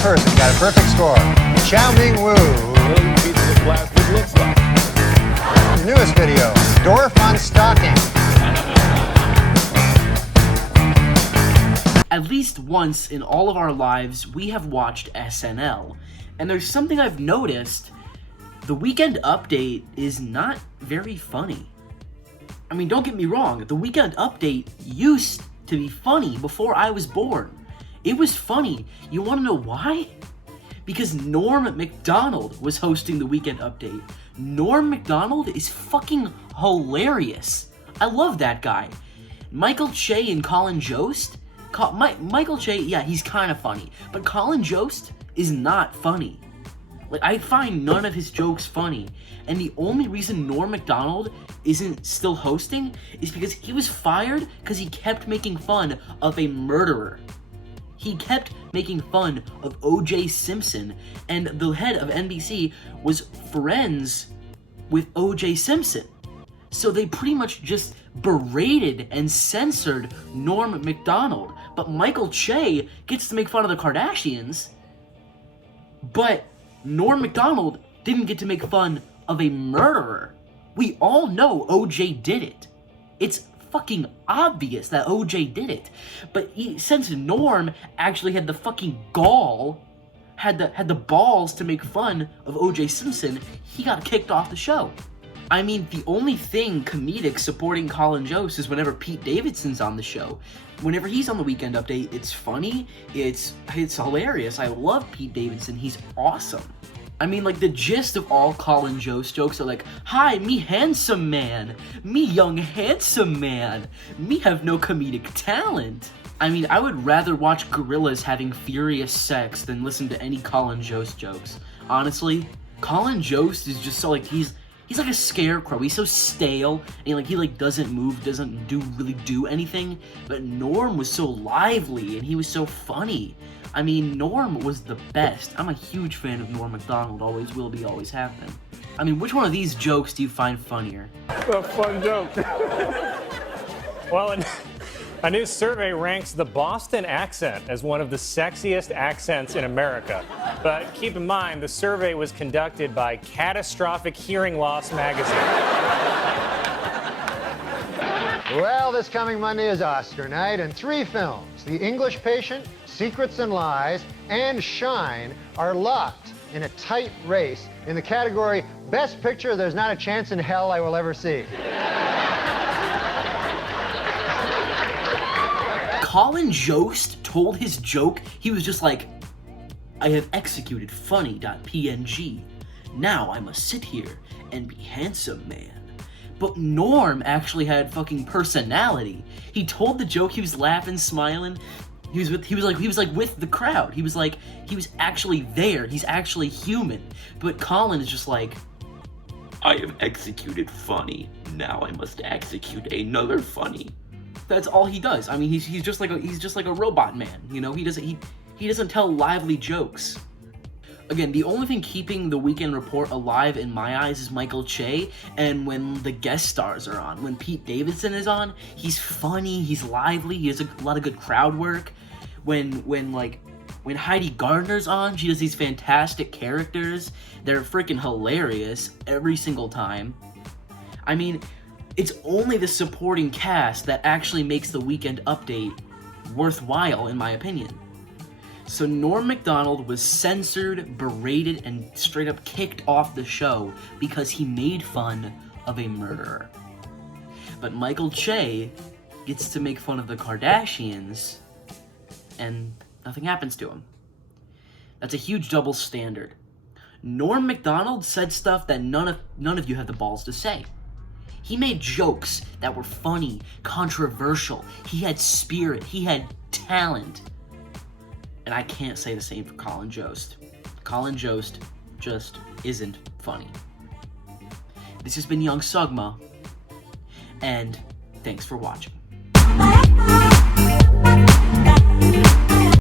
person got a perfect score. Chow Ming Wu. Million pieces of plastic looks like. His newest video, Dwarf on Stocking. At least once in all of our lives, we have watched SNL. And there's something I've noticed. The Weekend Update is not very funny. I mean, don't get me wrong, the Weekend Update used to be funny before I was born. It was funny. You want to know why? Because Norm Macdonald was hosting the Weekend Update. Norm Macdonald is fucking hilarious. I love that guy. Michael Che and Colin Jost? Michael Che, yeah, he's kind of funny. But Colin Jost is not funny. Like, I find none of his jokes funny. And the only reason Norm Macdonald isn't still hosting is because he was fired because he kept making fun of a murderer. He kept making fun of O.J. Simpson, and the head of NBC was friends with O.J. Simpson. So they pretty much just berated and censored Norm Macdonald. But Michael Che gets to make fun of the Kardashians, but Norm Macdonald didn't get to make fun of a murderer. We all know OJ did it. It's fucking obvious that OJ did it. But since Norm actually had the fucking gall, had the balls to make fun of OJ Simpson, he got kicked off the show. I mean, the only thing comedic supporting Colin Jost is whenever Pete Davidson's on the show. Whenever he's on the Weekend Update, it's funny, it's hilarious. I love Pete Davidson, he's awesome. I mean, like, the gist of all Colin Jost jokes are like, "Hi, me handsome man, me young handsome man, me have no comedic talent." I mean, I would rather watch gorillas having furious sex than listen to any Colin Jost jokes. Honestly, Colin Jost is just so, like, he's like a scarecrow. He's so stale, and he doesn't move, doesn't really do anything. But Norm was so lively, and he was so funny. I mean, Norm was the best. I'm a huge fan of Norm Macdonald. Always will be, always have been. I mean, which one of these jokes do you find funnier? A fun joke. Well, a new survey ranks the Boston accent as one of the sexiest accents in America. But keep in mind, the survey was conducted by Catastrophic Hearing Loss magazine. Well, this coming Monday is Oscar night, and 3 films, The English Patient, Secrets and Lies, and Shine, are locked in a tight race in the category Best Picture There's Not a Chance in Hell I Will Ever See. Colin Jost told his joke, he was just like, "I have executed funny.png. Now I must sit here and be handsome, man." But Norm actually had fucking personality. He told the joke, he was laughing, smiling. He was with the crowd. He was actually there. He's actually human. But Colin is just like, "I have executed funny. Now I must execute another funny." That's all he does. I mean, he's just like a robot man, you know. He doesn't tell lively jokes. Again, the only thing keeping the Weekend Report alive in my eyes is Michael Che, and when the guest stars are on. When Pete Davidson is on, he's funny, he's lively, he has a lot of good crowd work. When Heidi Gardner's on, she does these fantastic characters. They're freaking hilarious every single time. I mean, it's only the supporting cast that actually makes the Weekend Update worthwhile, in my opinion. So Norm Macdonald was censored, berated, and straight up kicked off the show because he made fun of a murderer. But Michael Che gets to make fun of the Kardashians, and nothing happens to him. That's a huge double standard. Norm Macdonald said stuff that none of you had the balls to say. He made jokes that were funny, controversial. He had spirit. He had talent. And I can't say the same for Colin Jost. Colin Jost just isn't funny. This has been Young Sugma, and thanks for watching.